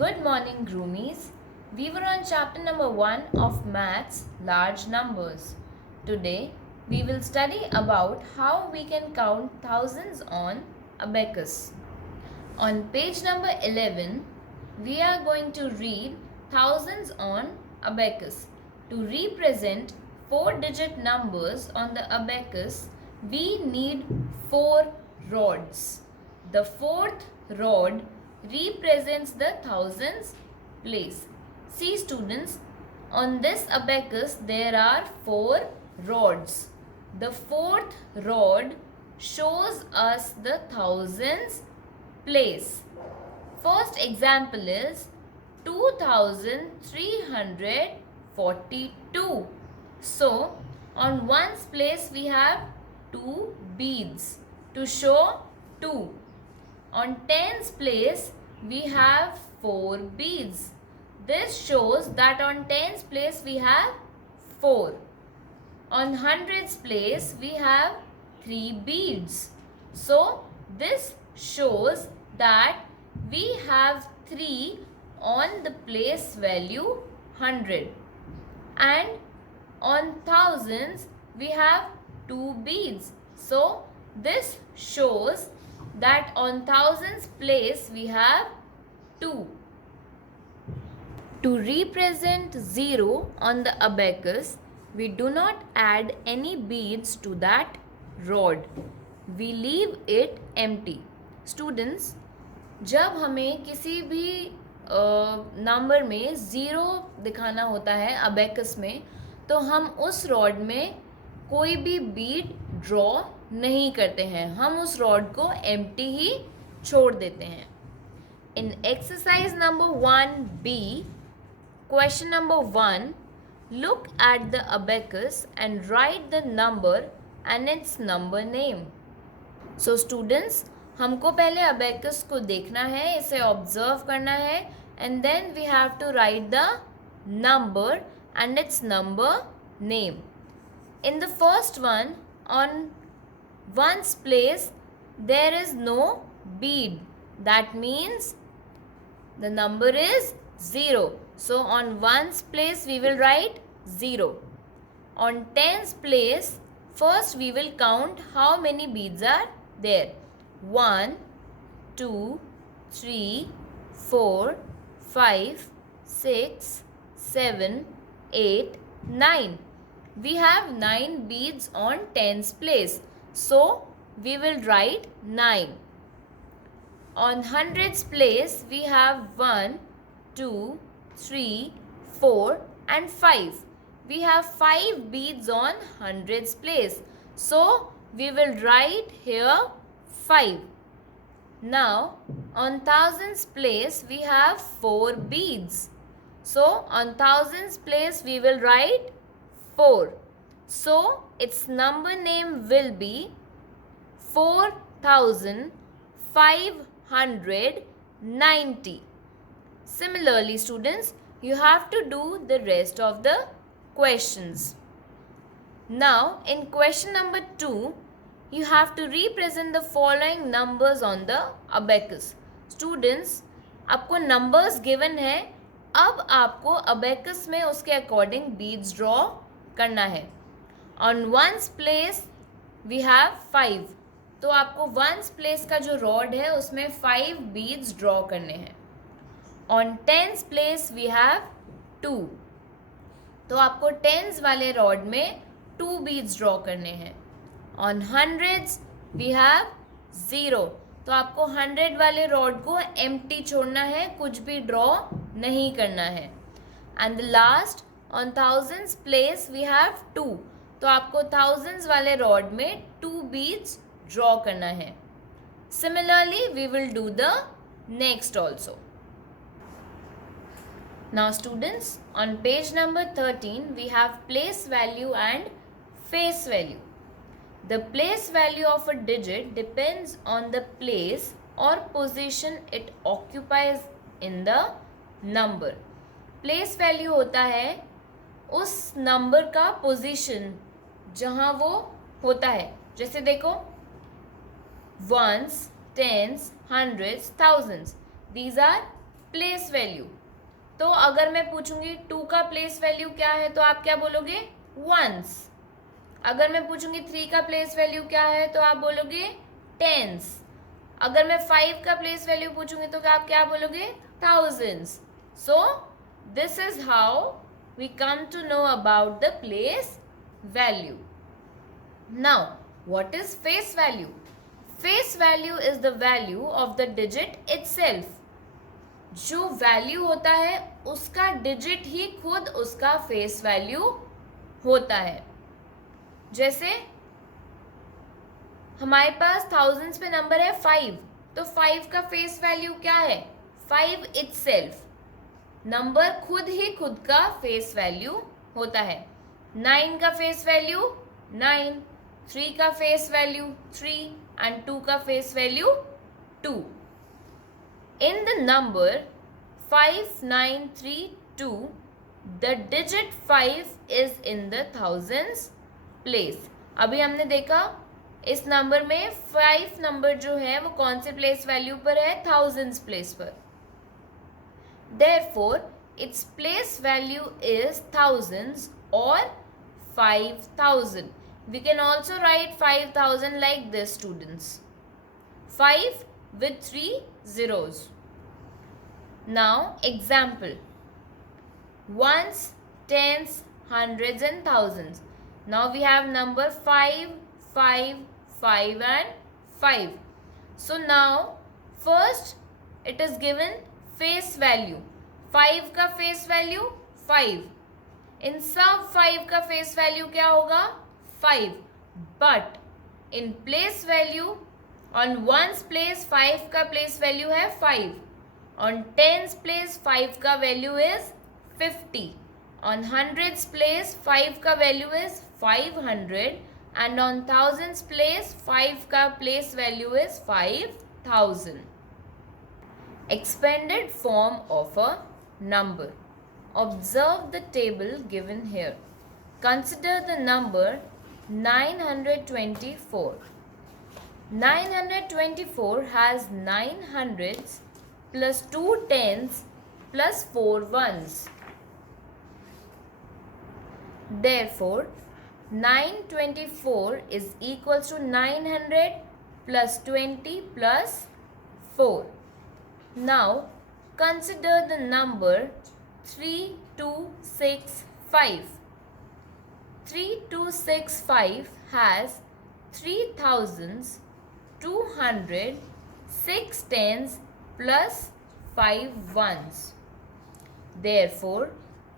Good morning, Groomies. We were on chapter number 1 of Maths, Large Numbers. Today, we will study about how we can count thousands on abacus. On page number 11, we are going to read thousands on abacus. To represent 4-digit numbers on the abacus, we need 4 rods. The fourth rod represents the thousands place. See students, on this abacus there are 4 rods. The fourth rod shows us the thousands place. First example is 2342. So, on ones place we have 2 beads to show 2. On tens place we have 4 beads. This shows that on tens place we have 4. On hundreds place we have 3 beads. So, this shows that we have 3 on the place value 100. And on thousands we have 2 beads. So, this shows that on thousands place we have 2. To represent 0 on the abacus, we do not add any beads to that rod. We leave it empty. Students, जब हमें किसी भी number में 0 दिखाना होता है abacus में, तो हम उस रॉड में कोई भी बीड ड्रॉ नहीं करते हैं, हम उस रॉड को एम्प्टी ही छोड़ देते हैं. In exercise number 1B, question number 1, look at the abacus and write the number and its number name. So students, हमको पहले अबेकस को देखना है, इसे ऑब्जर्व करना है, and then we have to write the number and its number name. In the first one, on ones place, there is no bead. That means the number is 0. So on ones place, we will write 0. On tens place, first we will count how many beads are there. 1, 2, 3, 4, 5, 6, 7, 8, 9. We have 9 beads on tens place. So, we will write 9. On hundreds place, we have 1, 2, 3, 4 and 5. We have 5 beads on hundreds place. So, we will write here 5. Now, on thousands place, we have 4 beads. So, on thousands place, we will write 4. So, its number name will be 4590. Similarly, students, you have to do the rest of the questions. Now, in question number 2, you have to represent the following numbers on the abacus. Students, आपको numbers given है, अब आपको abacus में उसके according beads draw करना है. On ones place we have 5. तो आपको ones place का जो rod है उसमें 5 beads draw करने हैं. On tens place we have 2. तो आपको tens वाले rod में 2 beads draw करने हैं. On hundreds we have 0. तो आपको 100 वाले रॉड को एम्प्टी छोड़ना है, कुछ भी ड्रॉ नहीं करना है. And the last, on thousands place we have 2. तो आपको थाउजेंड्स वाले रॉड में 2 बीड्स ड्रॉ करना है. Similarly we will do the next also. Now students, on page number 13 we have place value and face value. The place value of a digit depends on the place or position it occupies in the number. Place value होता है उस number का position जहाँ वो होता है. जैसे देखो, ones, tens, hundreds, thousands. These are place value. तो अगर मैं पूछूंगी 2 का प्लेस वैल्यू क्या है तो आप क्या बोलोगे? वंस। अगर मैं पूछूंगी 3 का प्लेस वैल्यू क्या है तो आप बोलोगे टेंस। अगर मैं 5 का प्लेस वैल्यू पूछूंगी तो आप क्या बोलोगे? Thousands. So this is how we come to know about the place value. Now what is face value? Face value is the value of the digit itself. जो वैल्यू होता है उसका डिजिट ही खुद उसका फेस वैल्यू होता है। जैसे हमारे पास थाउजेंड्स पे नंबर है 5, तो 5 का फेस वैल्यू क्या है? 5 इटसेल्फ। नंबर खुद ही खुद का फेस वैल्यू होता है। 9 का फेस वैल्यू 9, 3 का फेस वैल्यू 3 एंड 2 का face value 2। In the number 5932, the digit 5 is in the thousands place. अभी हमने देखा इस नंबर में 5 नंबर जो है वो कौन से प्लेस वैल्यू पर है? थाउजेंड्स प्लेस पर। Therefore, its place value is thousands or 5000. We can also write 5000 like this, students. 5 with 3 zeros. Now, example. Ones, tens, hundreds and thousands. Now we have number 5, 5, 5 and 5. So now, first it is given face value. 5 का face value 5. इन सब 5 का face value क्या होगा? 5. But in place value, on ones place 5 का place value है 5. On tens place 5 का value is 50. On hundreds place 5 का value is 500. And on thousands place 5 का place value is 5000. Expanded form of a number. Observe the table given here. Consider the number 924. 924 has 9 hundreds plus 2 tens plus 4 ones. Therefore, 924 is equals to 900 plus 20 plus 4. Now, consider the number 3265. 3265 has 3200, 6 tens plus 5 ones. Therefore,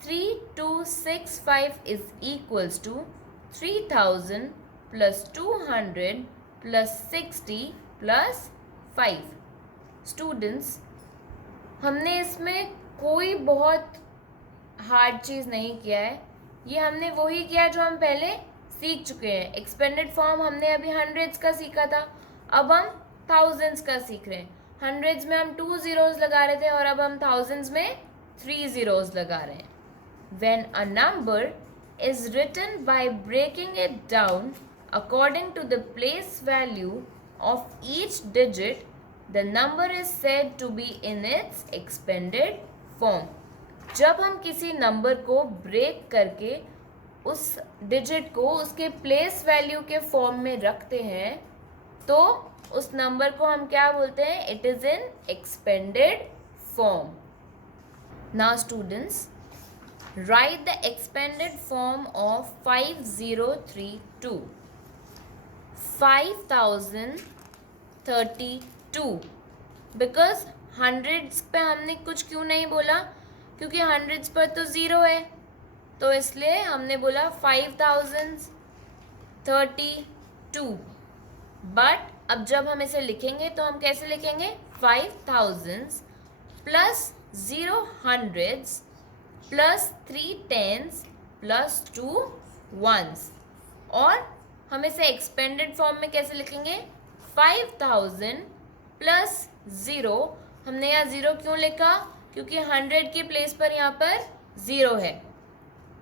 3265 is equals to 3000 plus 200 plus 60 plus 5. Students, हमने इसमें कोई बहुत hard चीज़ नहीं किया है। ये हमने वही किया जो हम पहले सीख चुके हैं। एक्सपेंडेड फॉर्म हमने अभी हंड्रेड्स का सीखा था, अब हम थाउजेंड्स का सीख रहे हैं। हंड्रेड्स में हम 2 zeros लगा रहे थे और अब हम थाउजेंड्स में 3 zeros लगा रहे हैं। When a number is written by breaking it down according to the place value of each digit, the number is said to be in its expanded form. जब हम किसी नंबर को ब्रेक करके उस डिजिट को उसके प्लेस वैल्यू के form में रखते हैं तो उस नंबर को हम क्या बोलते हैं? It is in expanded form. Now students, write the expanded form of 5032. 5032. Because hundreds पे हमने कुछ क्यों नहीं बोला? क्योंकि हंड्रेड्स पर तो ज़ीरो है, तो इसलिए हमने बोला 5032. बट अब जब हम इसे लिखेंगे तो हम कैसे लिखेंगे? 5000 plus 0 hundreds plus 3 tens plus 2 ones. और हम इसे एक्सपेंडेड फॉर्म में कैसे लिखेंगे? 5000 प्लस 0. हमने यहाँ 0 क्यों लिखा? क्योंकि 100 की प्लेस पर यहाँ पर 0 है.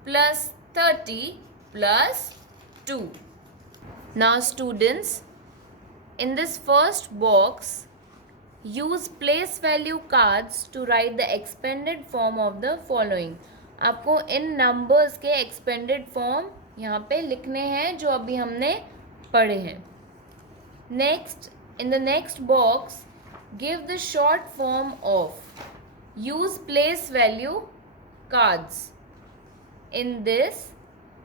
Plus 30 plus 2. Now students, in this first box use place value cards to write the expanded form of the following. आपको इन नंबर्स के एक्सपेंडेड फॉर्म यहाँ पे लिखने हैं जो अभी हमने पढ़े हैं। Next, in the next box give the short form of use place value cards. In this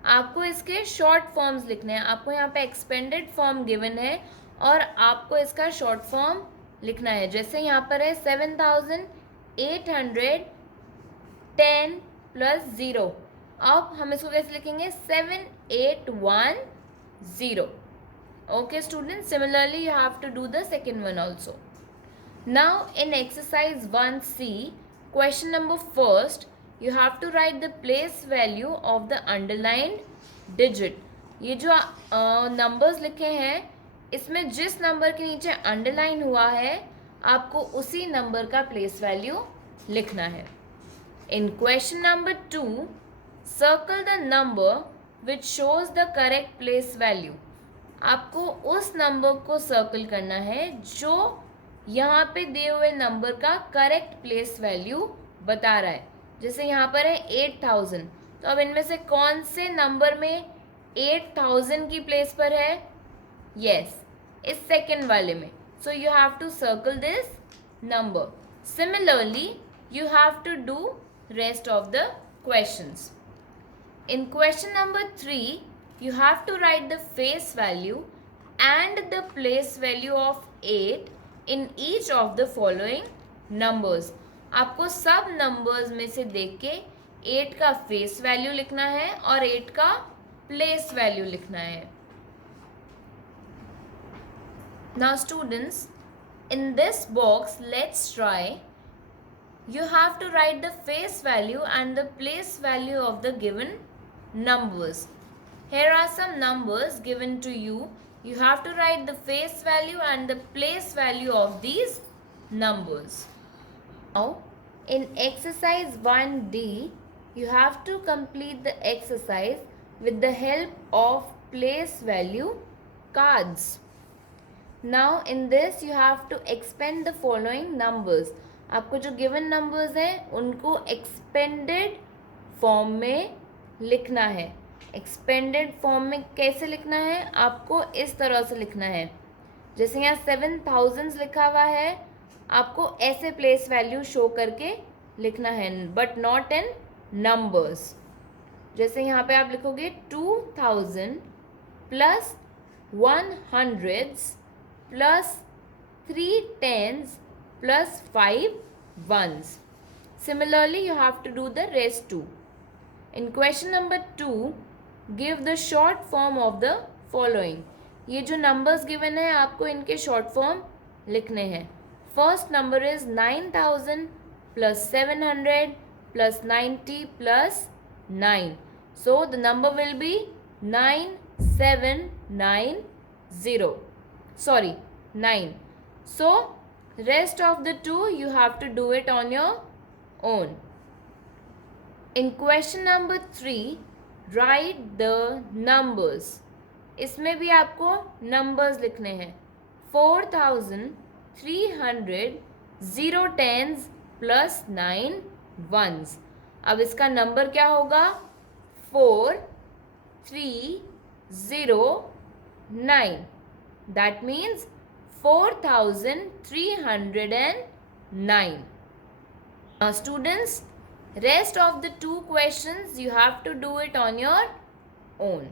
आपको इसके शॉर्ट फॉर्म्स लिखने हैं। आपको यहाँ पे एक्सपेंडेड फॉर्म गिवन है और आपको इसका शॉर्ट फॉर्म लिखना है। जैसे यहाँ पर है 7810 प्लस 0। अब हम इसको कैसे लिखेंगे? 7810। Okay students, similarly you have to do the second one also. Now in exercise 1C, question number first, you have to write the place value of the underlined digit. ये जो numbers लिखे हैं इसमें जिस नंबर के नीचे underline हुआ है आपको उसी नंबर का प्लेस वैल्यू लिखना है। In question number 2, circle the number which shows the correct place value. आपको उस नंबर को सर्कल करना है जो यहाँ पे दिए हुए नंबर का करेक्ट प्लेस वैल्यू बता रहा है। जैसे यहाँ पर है 8000, तो अब इनमें से कौन से नंबर में 8000 की प्लेस पर है? यस, इस सेकेंड वाले में। So you have to circle this number. Similarly you have to do rest of the questions. In question number 3, you have to write the face value and the place value of 8 in each of the following numbers. आपको सब numbers में से देख के 8 का face value लिखना है और 8 का place value लिखना है। Now students, in this box let's try. You have to write the face value and the place value of the given numbers. Here are some numbers given to you. You have to write the face value and the place value of these numbers. Now, in exercise 1D, you have to complete the exercise with the help of place value cards. Now, in this, you have to expand the following numbers. आपको जो given numbers हैं उनको expanded form में लिखना है। Expanded form में कैसे लिखना है? आपको इस तरह से लिखना है। जैसे यहाँ 7000 लिखा हुआ है, आपको ऐसे प्लेस वैल्यू शो करके लिखना है, बट नॉट इन नंबर्स। जैसे यहाँ पे आप लिखोगे 2000 plus 100 plus 3 10s plus 5 1s. Similarly, you have to do the rest too. In question number 2, give the short form of the following. ये जो numbers given है आपको इनके short form लिखने हैं। First number is 9000 plus 700 plus 90 plus 9. So the number will be 9790. Sorry, 9. So rest of the two you have to do it on your own. In question number 3, write the numbers. इसमें भी आपको numbers लिखने हैं। 4300 0 10s plus 9 1s. अब इसका number क्या होगा? 4309. That means 4309. Now students, rest of the two questions you have to do it on your own.